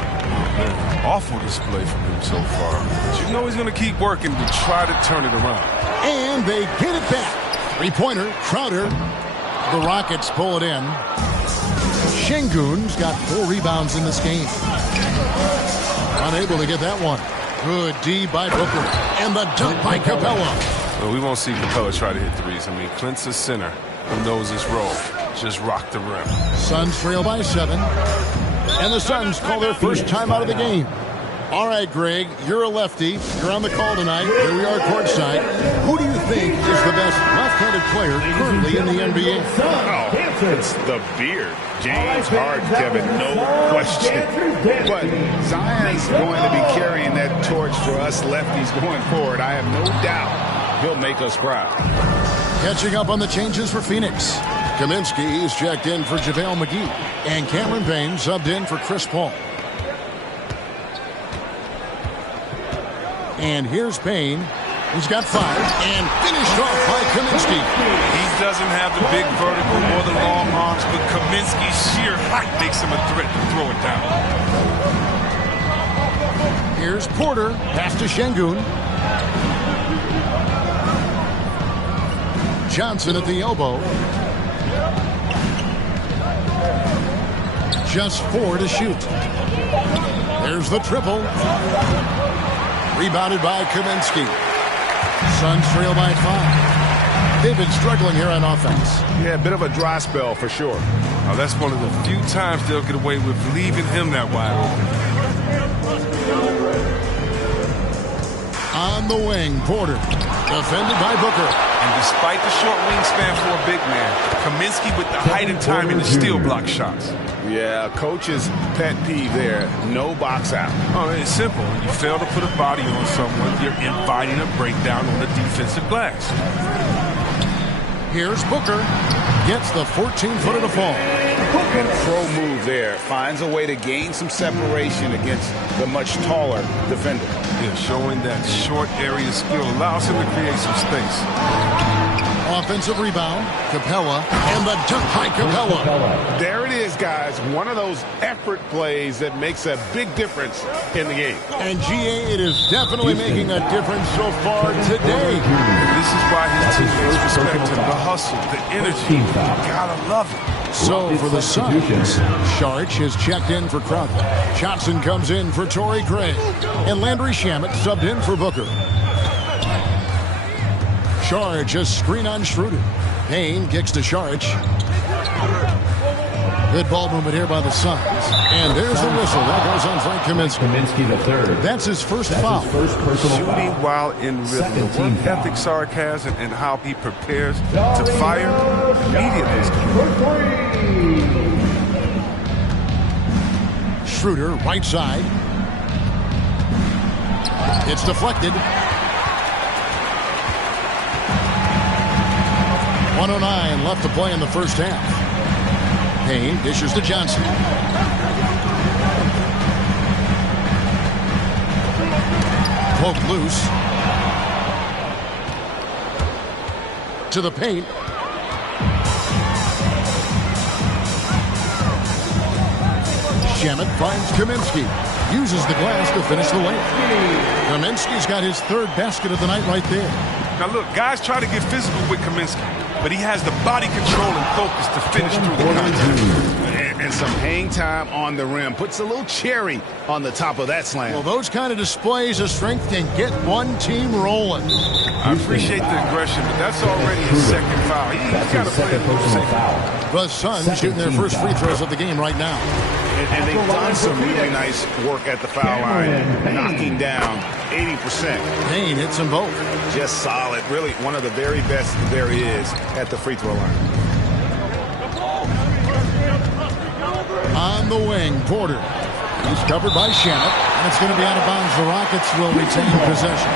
Awful display from him so far. But you know he's going to keep working to try to turn it around. And they get it back. Three-pointer, Crowder. The Rockets pull it in. Şengün's got 4 rebounds in this game. Unable to get that one. Good D by Booker. And the dunk by Capella. Well, we won't see Capella try to hit threes. I mean, Clint's a center who knows his role. Just rock the rim. Suns trail by 7. And the Suns call their first time out of the game. All right, Greg, you're a lefty. You're on the call tonight. Here we are courtside. Who do you think is the best left-handed player currently in the NBA? Oh, it's the beard. James Harden, Kevin, no question. But Zion's going to be carrying that torch for us lefties going forward. I have no doubt he'll make us proud. Catching up on the changes for Phoenix. Kaminsky is checked in for JaVale McGee. And Cameron Payne subbed in for Chris Paul. And here's Payne. He's got 5 and finished off by Kaminsky. He doesn't have the big vertical or the long arms, but Kaminsky's sheer height makes him a threat to throw it down. Here's Porter. Pass to Şengün. Johnson at the elbow. Just 4 to shoot. There's the triple. Rebounded by Kaminsky. Suns trail by 5. They've been struggling here on offense. Yeah, a bit of a dry spell for sure. Now, that's one of the few times they'll get away with leaving him that wide open. On the wing, Porter. Defended by Booker. And despite the short wingspan for a big man, Kaminsky with the height and timing to steal block shots. Yeah, coach's pet peeve there. No box out. Oh, it's simple. When you fail to put a body on someone, you're inviting a breakdown on the defensive glass. Here's Booker. Gets the 14-footer to fall. And pro move there. Finds a way to gain some separation against the much taller defender. Yeah, showing that short area skill allows him to create some space. Offensive rebound. Capella. And the dunk by Capella. There it is, guys. One of those effort plays that makes a big difference in the game. And GA, it is definitely making a difference so far today. This is why his teammates respect him. The hustle, the energy. You gotta love it. So for the Suns, Saric has checked in for Crowder. Johnson comes in for Torrey Craig. And Landry Shamet subbed in for Booker. Saric just screen on Schroeder. Payne kicks to Saric. Good ball movement here by the Suns. And there's the whistle. That goes on Frank Kaminsky. Kaminsky the third. That's his first foul. His first personal Shooting foul. while in rhythm. The work ethic Saric has and how he prepares to fire immediately. Schroeder, right side. It's deflected. 1:09 left to play in the first half. Payne dishes to Johnson. Poked loose. To the paint. Shamet finds Kaminsky. Uses the glass to finish the layup. Kaminsky's got his third basket of the night right there. Now look, guys try to get physical with Kaminsky, but he has the body control and focus to finish through the contact. And some hang time on the rim. Puts a little cherry on the top of that slam. Well, those kind of displays of strength can get one team rolling. I appreciate the aggression, but that's already his second foul. He's got to play a little safe. The Suns shooting their first free throws of the game right now. And they've done some really nice work at the foul line, knocking down 80%. Payne hits them both. Just solid. Really one of the very best there is at the free throw line. On the wing, Porter. He's covered by Shamet, and it's going to be out of bounds. The Rockets will retain possession.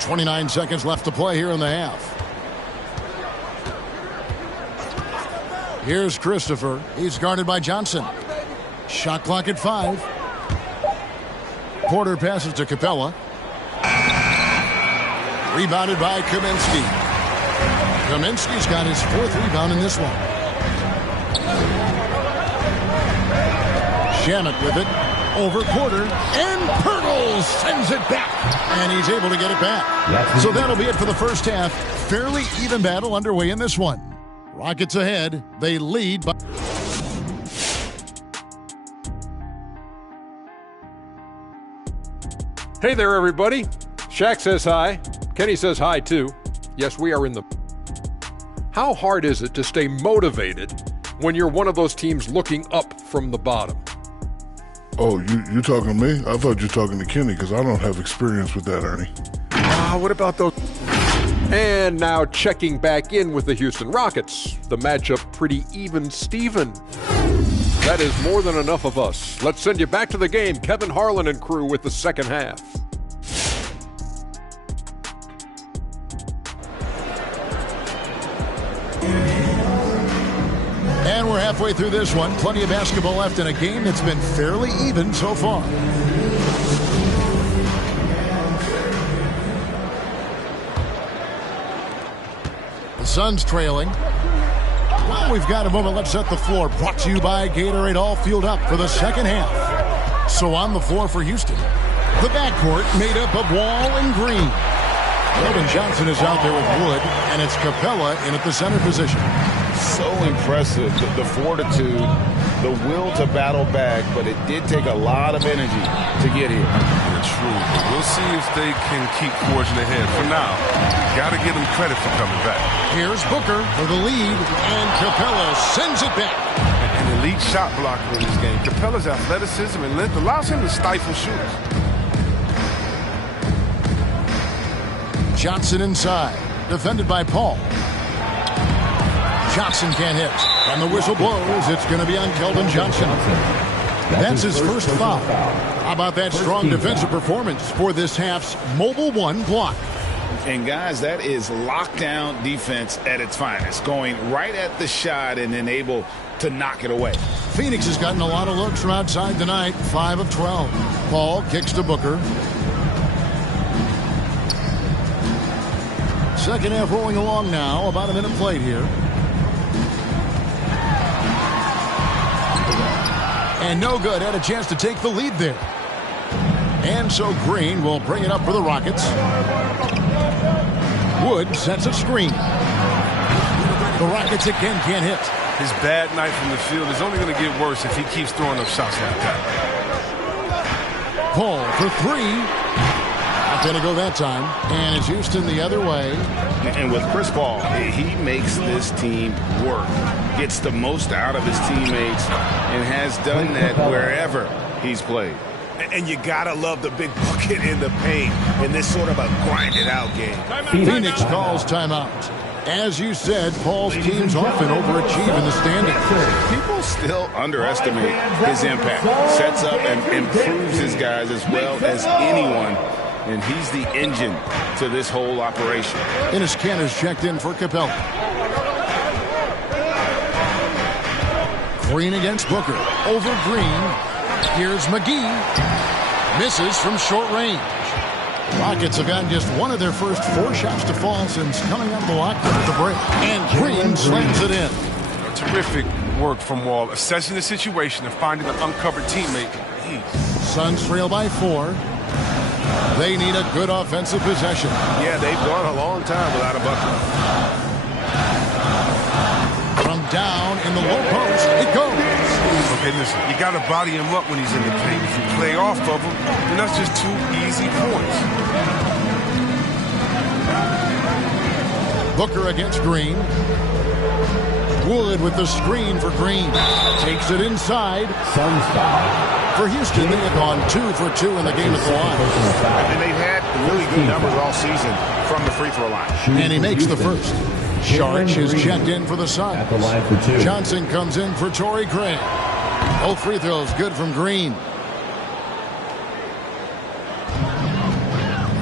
.29 seconds left to play here in the half. Here's Christopher. He's guarded by Johnson. Shot clock at 5. Porter passes to Capella. Rebounded by Kaminsky. Kaminsky's got his 4th rebound in this one. Shamet with it. Over Porter. And Pirtle sends it back. And he's able to get it back. So that'll be it for the first half. Fairly even battle underway in this one. Rockets ahead. They lead by... Hey there, everybody. Shaq says hi. Kenny says hi, too. Yes, we are in the... How hard is it to stay motivated when you're one of those teams looking up from the bottom? Oh, you talking to me? I thought you were talking to Kenny because I don't have experience with that, Ernie. What about those... And now checking back in with the Houston Rockets. The matchup pretty even Steven. That is more than enough of us. Let's send you back to the game. Kevin Harlan and crew with the second half. And we're halfway through this one. Plenty of basketball left in a game that's been fairly even so far. The Suns trailing. Well, we've got a moment. Let's set the floor. Brought to you by Gatorade. All fueled up for the second half. So on the floor for Houston. The backcourt made up of Wall and Green. Keldon Johnson is out there with Wood, and it's Capella in at the center position. So impressive, the fortitude, the will to battle back, but it did take a lot of energy to get here. Yeah, true. We'll see if they can keep forging ahead. For now, got to give them credit for coming back. Here's Booker for the lead, and Capella sends it back. An elite shot blocker in this game. Capella's athleticism and length allows him to stifle shooters. Johnson inside, defended by Paul. Johnson can't hit, and the whistle blows. It's going to be on Keldon Johnson. That's his first foul. How about that strong defensive performance for this half's Mobile One block? And, guys, that is lockdown defense at its finest, going right at the shot and then able to knock it away. Phoenix has gotten a lot of looks from outside tonight, 5 of 12. Paul kicks to Booker. Second half rolling along now, about a minute played here. And no good, had a chance to take the lead there. And so Green will bring it up for the Rockets. Wood sets a screen. The Rockets again can't hit. His bad night from the field is only going to get worse if he keeps throwing up shots like that. Paul for three. Not going to go that time. And it's Houston the other way. And with Chris Paul, he makes this team work. Gets the most out of his teammates and has done that wherever he's played. And you gotta love the big bucket in the paint in this sort of a grind-it-out game. Phoenix calls timeout. As you said, Paul's teams often overachieve in the standings. People still underestimate his impact. Sets up and improves his guys as well as anyone. And he's the engine to this whole operation. Enes Kanter's checked in for Capella. Green against Booker. Over Green. Here's McGee. Misses from short range. Rockets have gotten just one of their first 4 shots to fall since coming out of the lockdown at the break. And Green slams it in. Terrific work from Wall, assessing the situation and finding an uncovered teammate. Suns trail by 4. They need a good offensive possession. Yeah, they've gone a long time without a bucket. From down in the low post, it goes. Okay, listen, you got to body him up when he's in the paint. If you play off of him, then that's just 2 easy points. Booker against Green. Wood with the screen for Green. Takes it inside. Suns foul. For Houston, they have gone 2 for 2 in the game at the line. And they've had really good numbers all season from the free throw line. And he makes the first. Sharch is checked in for the Suns. At the line for 2. Johnson comes in for Torrey Craig. Both free throws good from Green.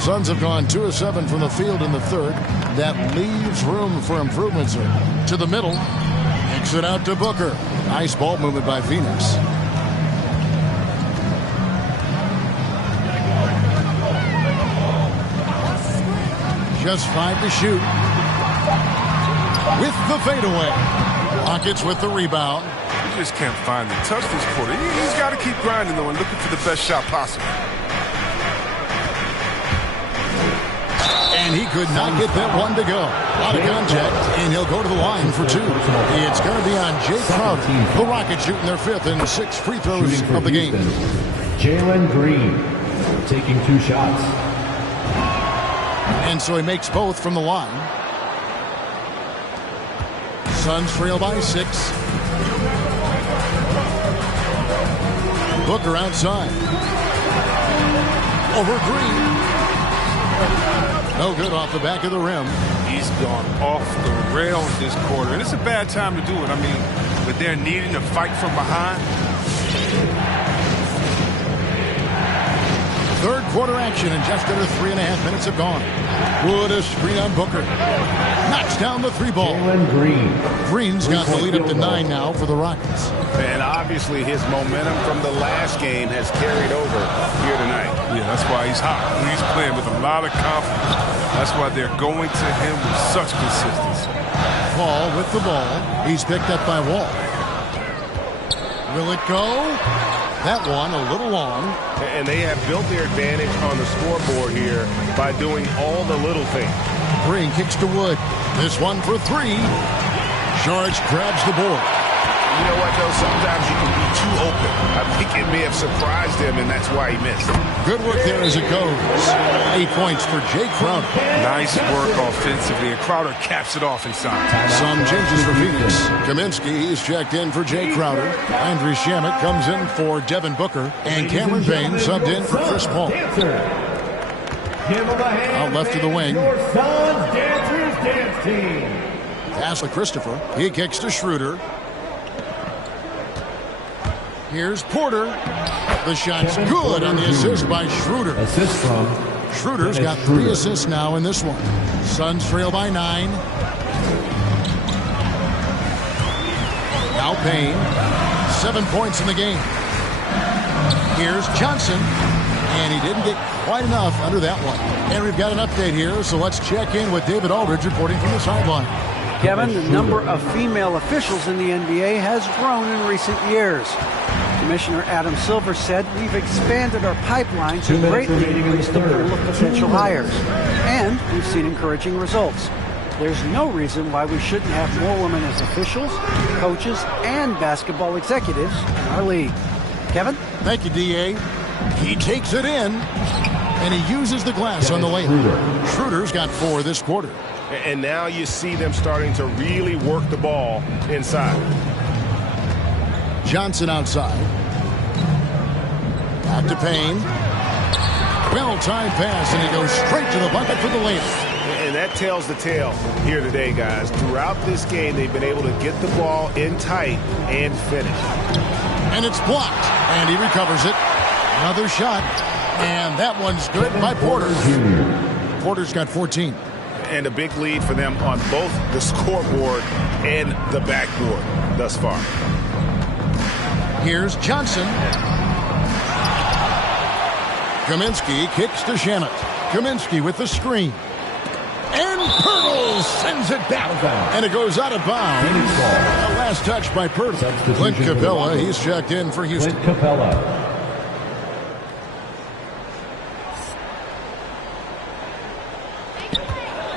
Suns have gone 2 of 7 from the field in the third. That leaves room for improvements to the middle. Kicks it out to Booker. Nice ball movement by Phoenix. Just 5 to shoot. With the fadeaway. Rockets with the rebound. He just can't find the touch this quarter. He's got to keep grinding, though, and looking for the best shot possible. And he could not get that one to go. Out of contact, and he'll go to the line for 2. It's going to be on Jay Crowder. The Rockets shooting their 5th and 6th free throws of the game. Jalen Green taking 2 shots. And so he makes both from the line. Suns trail by 6. Booker outside. Over Green. No good off the back of the rim. He's gone off the rails this quarter. And it's a bad time to do it. I mean, but they're needing to fight from behind. Third quarter action, and just under 3.5 minutes have gone. Wood a screen on Booker. Knocks down the 3 ball. Green's got the lead up to 9 now for the Rockets. And obviously his momentum from the last game has carried over here tonight. Yeah, that's why he's hot. He's playing with a lot of confidence. That's why they're going to him with such consistency. Paul with the ball. He's picked up by Wall. Will it go? That one a little long. And they have built their advantage on the scoreboard here by doing all the little things. Green kicks to Wood. This one for 3. Sharch grabs the board. You know what, though? Sometimes you can be too open. I think it may have surprised him, and that's why he missed. Good work there as it goes. 8 points for Jay Crowder. Nice work offensively, and Crowder caps it off inside. Some changes for Phoenix. Kaminsky is checked in for Jay Crowder. Andrew Shamet comes in for Devin Booker. And Cameron Payne subbed in for Chris Paul. Out left to the wing. Pass to Christopher. He kicks to Schroeder. Here's Porter. The shot's good on the assist by Schroeder. Assist from Schroeder's got 3 assists now in this one. Suns trail by 9. Now Payne. 7 points in the game. Here's Johnson. And he didn't get quite enough under that one. And we've got an update here, so let's check in with David Aldridge reporting from the sideline. Kevin, the number of female officials in the NBA has grown in recent years. Commissioner Adam Silver said, "We've expanded our pipeline to greatly increase the pool of potential hires, and we've seen encouraging results. There's no reason why we shouldn't have more women as officials, coaches, and basketball executives in our league." Kevin? Thank you, D.A. He takes it in, and he uses the glass on the layup. Schroeder's got 4 this quarter. And now you see them starting to really work the ball inside. Johnson outside. Back to Payne. Well-timed pass, and he goes straight to the bucket for the layup. And that tells the tale here today, guys. Throughout this game, they've been able to get the ball in tight and finish. And it's blocked, and he recovers it. Another shot, and that one's good by Porter. Porter's got 14. And a big lead for them on both the scoreboard and the backboard thus far. Here's Johnson. Kaminsky kicks to Shannon. Kaminsky with the screen. And Pirtle sends it back. And it goes out of bounds. A last touch by Pirtle. Clint Capella, he's checked in for Houston. Clint Capella.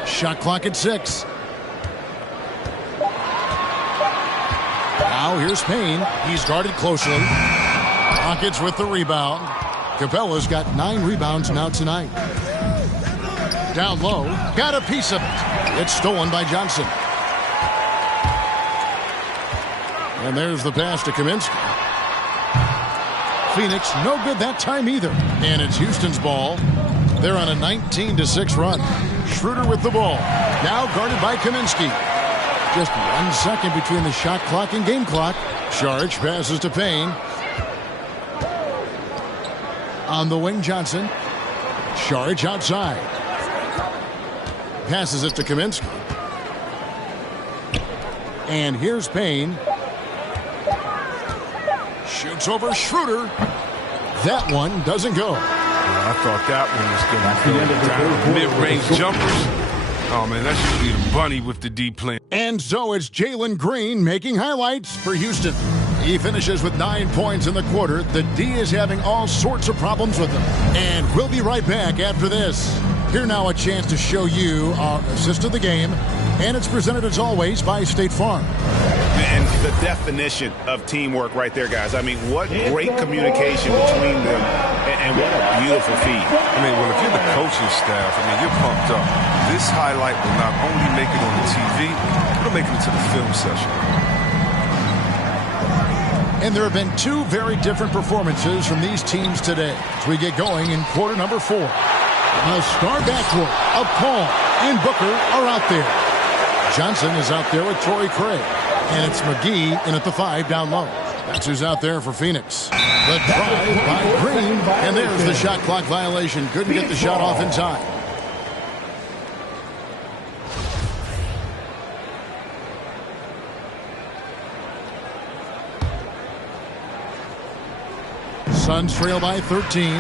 Shot clock at 6. Now here's Payne. He's guarded closely. Rockets with the rebound. Capella's got 9 rebounds now tonight. Down low. Got a piece of it. It's stolen by Johnson. And there's the pass to Kaminsky. Phoenix no good that time either. And it's Houston's ball. They're on a 19-6 run. Schroeder with the ball. Now guarded by Kaminsky. Just 1 second between the shot clock and game clock. Saric passes to Payne. On the wing, Johnson. Saric outside. Passes it to Kaminsky. And here's Payne. Shoots over Schroeder. That one doesn't go. I thought that one was going to be mid-range jumpers. Oh, man, that should be the bunny with the deep plan. And so it's Jalen Green making highlights for Houston. He finishes with 9 points in the quarter. The D is having all sorts of problems with him. And we'll be right back after this. Here now a chance to show you our assist of the game. And it's presented as always by State Farm. And the definition of teamwork right there, guys. I mean, what great communication between them, and what a beautiful feed. I mean, well, if you're the coaching staff, I mean, you're pumped up. This highlight will not only make it on the TV, it'll make it into the film session. And there have been 2 very different performances from these teams today as we get going in quarter number 4. A star backcourt of Paul and Booker are out there. Johnson is out there with Torrey Craig. And it's McGee in at the 5 down low. That's who's out there for Phoenix. The drive by Green. And there's the shot clock violation. Couldn't get the shot off in time. Suns trail by 13.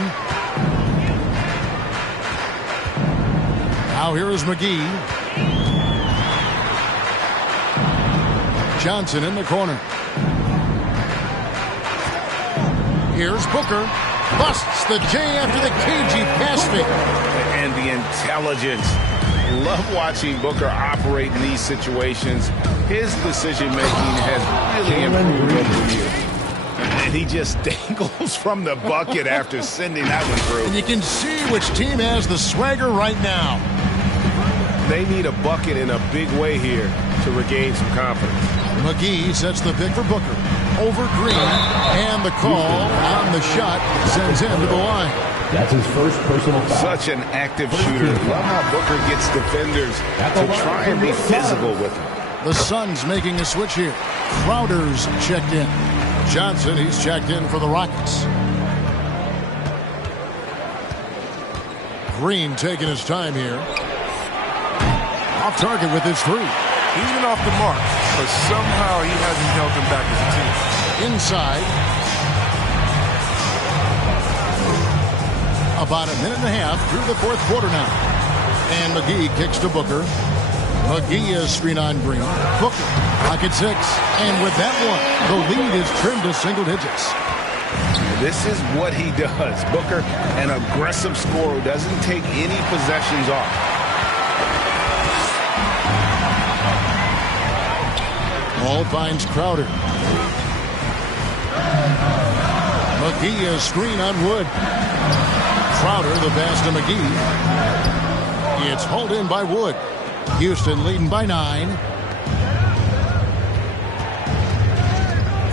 Now here is McGee. Johnson in the corner. Here's Booker. Busts the J after the cagey pass fake. And the intelligence. Love watching Booker operate in these situations. His decision-making has really improved over the years. And he just dangles from the bucket after sending that one through. And you can see which team has the swagger right now. They need a bucket in a big way here to regain some confidence. McGee sets the pick for Booker. Over Green. And the call on the shot sends him to the line. That's his first personal foul. Such an active shooter. Love how Booker gets defenders to try and be physical with him. The Suns making a switch here. Crowder's checked in. Johnson, he's checked in for the Rockets. Green taking his time here. Off target with his three. He's been off the mark, but somehow he hasn't held them back as a team. Inside. About a minute and a half through the fourth quarter now. And McGee kicks to Booker. McGee is screen on Green. Booker, pocket 6. And with that one, the lead is trimmed to single digits. This is what he does. Booker, an aggressive scorer who doesn't take any possessions off. Ball finds Crowder. McGee is screen on Wood. Crowder, the pass to McGee. It's hauled in by Wood. Houston leading by 9.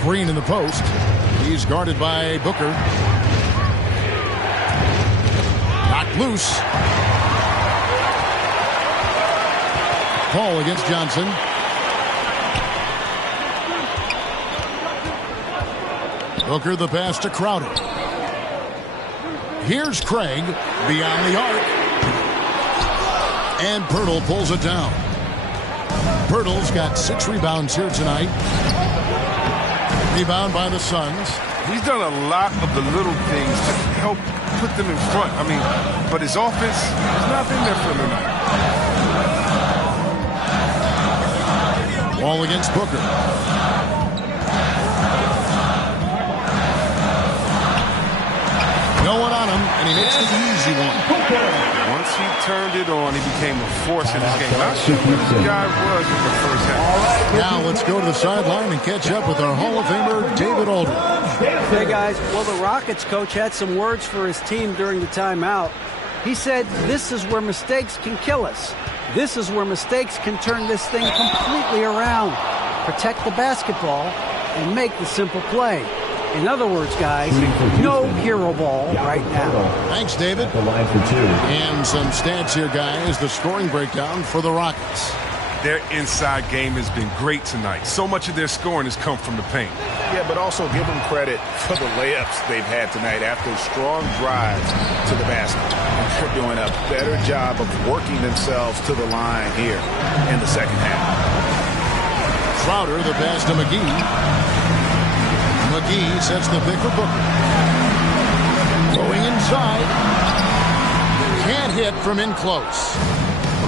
Green in the post. He's guarded by Booker. Knocked loose. Paul against Johnson. Booker the pass to Crowder. Here's Craig beyond the arc. And Pirtle pulls it down. Pirtle's got 6 rebounds here tonight. Rebound by the Suns. He's done a lot of the little things to help put them in front. I mean, but his offense has not been there for him tonight. Wall against Booker. No one on him, and he makes the easy one. Once he turned it on, he became a force in this game. Not sure who this guy was in the first half. Now let's go to the sideline and catch up with our Hall of Famer, David Aldridge. Hey, guys. Well, the Rockets coach had some words for his team during the timeout. He said, this is where mistakes can kill us. This is where mistakes can turn this thing completely around. Protect the basketball and make the simple play. In other words, guys, no hero ball right now. Thanks, David. The line for 2. And some stats here, guys. The scoring breakdown for the Rockets. Their inside game has been great tonight. So much of their scoring has come from the paint. Yeah, but also give them credit for the layups they've had tonight after strong drives to the basket. And they're doing a better job of working themselves to the line here in the second half. Crowder, the pass to McGee. McGee sets the pick for Booker. Going inside. Can't hit from in close.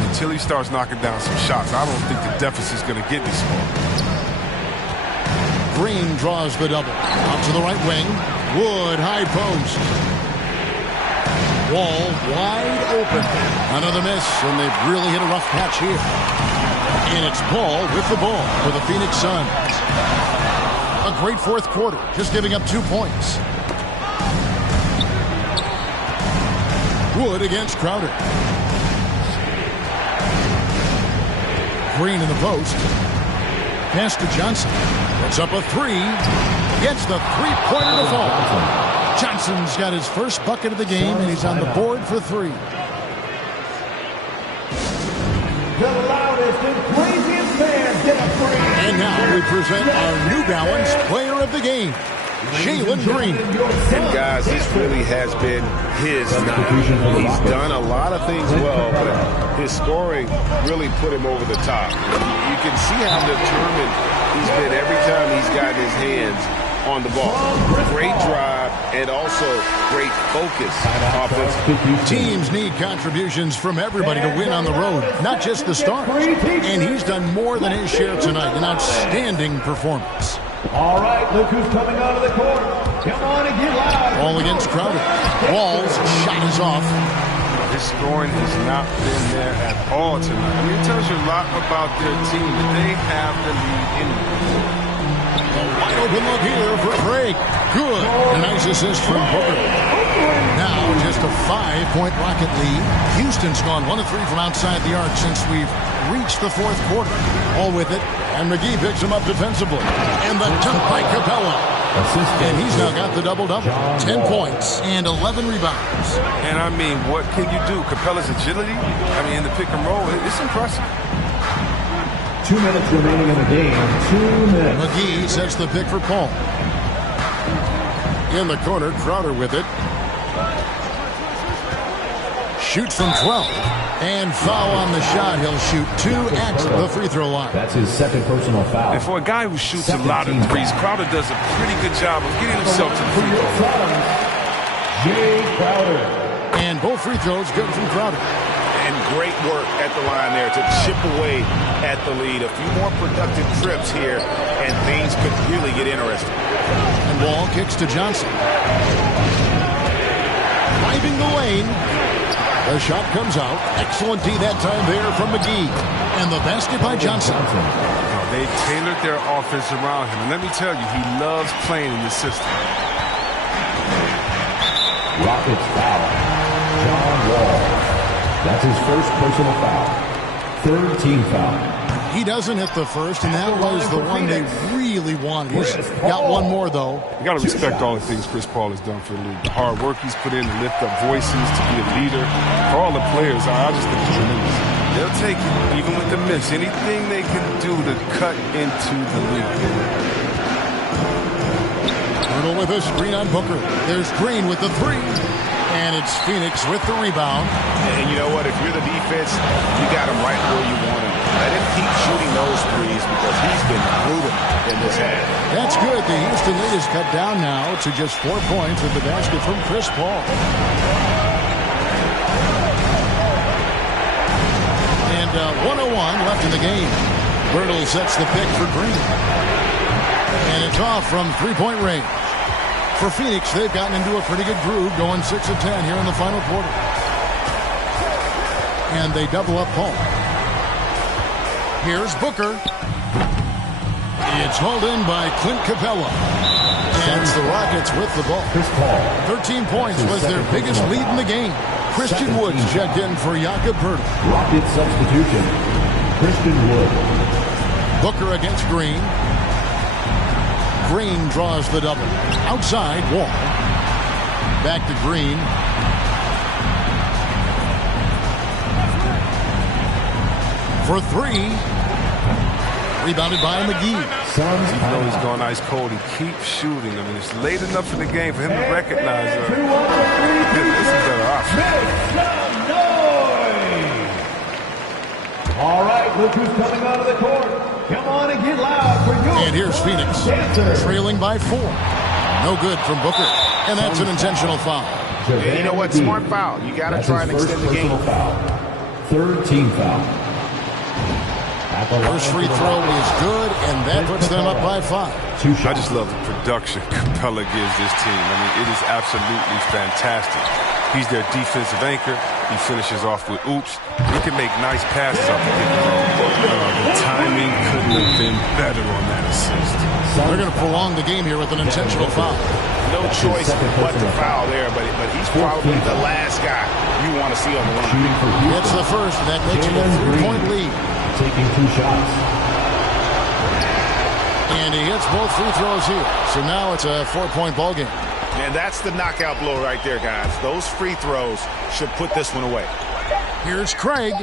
Until he starts knocking down some shots, I don't think the deficit's going to get this far. Green draws the double. Out to the right wing. Wood, high post. Wall wide open. Another miss, and they've really hit a rough patch here. And it's Paul with the ball for the Phoenix Suns. A great fourth quarter, just giving up 2 points. Wood against Crowder. Green in the post. Pass to Johnson. Puts up a 3. Gets the three-pointer to fall. Johnson's got his first bucket of the game, and he's on the board for 3. The loudest and craziest fans get a free. And now we present our New Balance Player of the Game, Jalen Green. And guys, this really has been his night. He's done a lot of things well, but his scoring really put him over the top. You can see how determined he's been every time he's gotten his hands on the ball. Great drive and also great focus offensively. Teams need contributions from everybody to win on the road, not just the stars. And he's done more than his share tonight. An outstanding performance. All right, look who's coming out of the corner. Come on and get loud. Ball against Crowder. Wall's shot is off. His scoring has not been there at all tonight. I mean, it tells you a lot about their team that they have the lead anyway. Wide open look here for Craig. Good. A nice assist from Booker. Now just a 5-point Rocket lead. Houston's gone 1 of 3 from outside the arc since we've reached the fourth quarter. All with it. And McGee picks him up defensively. And the dunk by Capella. And he's now got the double-double. 10 points and 11 rebounds. And I mean, what can you do? Capella's agility, I mean, in the pick and roll, it's impressive. 2 minutes remaining in the game. 2 minutes. McGee sets the pick for Paul. In the corner, Crowder with it. Shoots from 12. And foul on the shot. He'll shoot 2 at the free throw line. That's his second personal foul. And for a guy who shoots a lot of threes, Crowder does a pretty good job of getting himself to the free throw line. Jay Crowder. And both free throws good from Crowder. And great work at the line there to chip away at the lead. A few more productive trips here, and things could really get interesting. And Wall kicks to Johnson. Driving the lane. The shot comes out. Excellent D that time there from McGee. And the basket by Johnson. They tailored their offense around him. And let me tell you, he loves playing in this system. Rockets foul. John Wall. That's his first personal foul. Third team foul. He doesn't hit the first, and that was the one they really wanted. He's got one more, though. You got to respect all the things Chris Paul has done for the league. The hard work he's put in to lift up voices, to be a leader. For all the players, I just think it's tremendous. They'll take it, even with the miss. Anything they can do to cut into the league. Turtle with a screen on Booker. There's Green with the 3. And it's Phoenix with the rebound. And you know what? If you're the defense, you got him right where you want him. Let him keep shooting those threes because he's been brutal in this half. That's good. The Houston lead is cut down now to just 4 points with the basket from Chris Paul. And 1:01 left in the game. Bertle sets the pick for Green. And it's off from 3-point range. For Phoenix, they've gotten into a pretty good groove, going 6 of 10 here in the final quarter. And they double up Paul. Here's Booker. It's hauled in by Clint Capella. And it's the Rockets with the ball. 13 points was their biggest lead in the game. Christian Woods checked in for Jakob Poeltl. Rocket substitution. Christian Wood. Booker against Green. Green draws the double. Outside, Wall. Back to Green. For 3. Rebounded by McGee. Even though he's gone ice cold, he keeps shooting. I mean, it's late enough in the game for him to recognize this is better offense. All right, look who's coming out of the court. Come on and get loud for your. And here's Phoenix, trailing by 4. No good from Booker. And that's an intentional foul. Yeah, you know what? Smart foul. You got to try and extend the game. Foul. Third team foul. First free throw is good, and that puts them up by 5. I just love the production Capella gives this team. I mean, it is absolutely fantastic. He's their defensive anchor. He finishes off with oops. He can make nice passes off the pick and roll. The timing couldn't have been better on that assist. They're going to prolong the game here with an intentional foul. No choice but to foul there, but he's probably the last guy you want to see on the line. It's the first, and that makes it a 3-point lead. Taking 2 shots. And he hits both free throws here. So now it's a 4-point ball game. And that's the knockout blow right there, guys. Those free throws should put this one away. Here's Craig.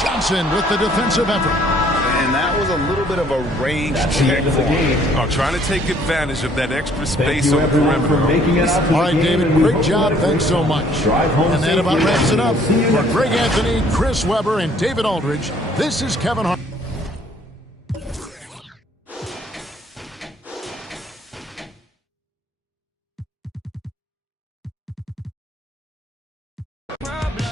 Johnson with the defensive effort. And that was a little bit of a range check for him. Trying to take advantage of that extra space on the perimeter. All right, David, great job. Thanks so much. And that about wraps it up. For Greg Anthony, Chris Webber, and David Aldridge, this is Kevin Hart. Problem.